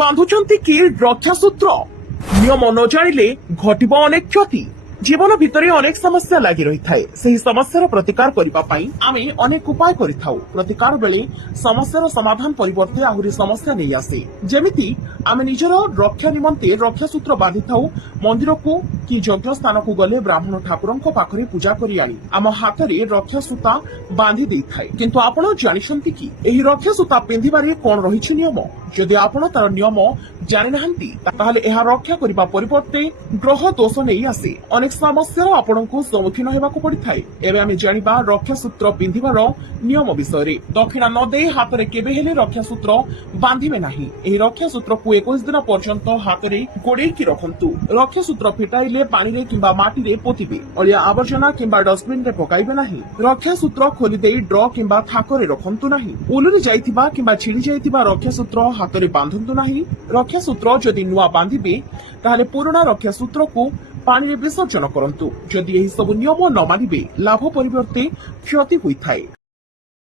ବାନ୍ଧୁଛନ୍ତି କି ରକ୍ଷା ସୂତ୍ର? ନିୟମ ନ ଜାଣିଲେ ଘଟିବ ଅନେକ କ୍ଷତି। ଜୀବନ ଭିତରେ ଅନେକ ସମସ୍ୟା ଲାଗି ରହିଥାଏ। ସେହି ସମସ୍ୟାର ପ୍ରତିକାର କରିବା ପାଇଁ ଆମେ ଅନେକ ଉପାୟ କରିଥାଉ। ପ୍ରତିକାର ବେଳେ ସମସ୍ୟାର ସମାଧାନ ପରିବର୍ତ୍ତେ ଆହୁରି ସମସ୍ୟା ନେଇ ଆସେ। ଯେମିତି ଆମେ ନିଜର ରକ୍ଷା ନିମନ୍ତେ ରକ୍ଷା ସୂତ୍ର ବାନ୍ଧିଥାଉ। ମନ୍ଦିରକୁ କି ଯଜ୍ଞ ସ୍ଥାନକୁ ଗଲେ ବ୍ରାହ୍ମଣ ଠାକୁରଙ୍କ ପାଖରେ ପୂଜା କରି ଆଣି ଆମ ହାତରେ ରକ୍ଷା ସୂତା ବାନ୍ଧି ଦେଇଥାଏ। କିନ୍ତୁ ଆପଣ ଜାଣିଛନ୍ତି କି ଏହି ରକ୍ଷା ସୂତା ପିନ୍ଧିବାରେ କଣ ରହିଛି ନିୟମ? ଯଦି ଆପଣ ତାର ନିୟମ ଜାଣିନାହାନ୍ତି ତାହେଲେ ଏହା ରକ୍ଷା କରିବା ପରିବର୍ତ୍ତେ ଗ୍ରହ ଦୋଷ ନେଇ ଆସେ। ଅନେକ ସମସ୍ୟାର ଆପଣଙ୍କୁ ସମ୍ମୁଖୀନ ହେବାକୁ ପଡିଥାଏ। ଏବେ ଆମେ ଜାଣିବା ରକ୍ଷା ସୂତ୍ର ପିନ୍ଧିବାର ନିୟମ ବିଷୟରେ। ଦକ୍ଷିଣା ନ ଦେଇ ହାତରେ କେବେ ହେଲେ ରକ୍ଷା ସୂତ୍ର ବାନ୍ଧିବେ ନାହିଁ। ଏହି ରକ୍ଷା ସୂତ୍ରକୁ 21 ଦିନ ପର୍ଯ୍ୟନ୍ତ ହାତରେ ଗୋଡେଇକି ରଖନ୍ତୁ। ରକ୍ଷା ସୂତ୍ର ଫିଟାଇଲେ ପାଣିରେ କିମ୍ବା ମାଟିରେ ପୋତିବେ। ଅଳିଆ ଆବର୍ଜନା କିମ୍ବା ଡଷ୍ଟବିନରେ ପକାଇବେ ନାହିଁ। ରକ୍ଷା ସୂତ୍ର ଖୋଲିଦେଇ ଡ୍ର କିମ୍ବା ଥାକରେ ରଖନ୍ତୁ ନାହିଁ। ଉଲୁରି ଯାଇଥିବା କିମ୍ବା ଛିଡି ଯାଇଥିବା ରକ୍ଷା ସୂତ୍ର ହାତରେ ବାନ୍ଧନ୍ତୁ ନାହିଁ। ରକ୍ଷା ସୂତ୍ର ଯଦି ନୂଆ ବାନ୍ଧିବେ ତାହେଲେ ପୁରୁଣା ରକ୍ଷା ସୂତ୍ରକୁ ପାଣିରେ ବିସର୍ଜନ କରନ୍ତୁ। ଯଦି ଏହି ସବୁ ନିୟମ ନ ମାନିବେ ଲାଭ ପରିବର୍ତ୍ତେ କ୍ଷତି ହୋଇଥାଏ।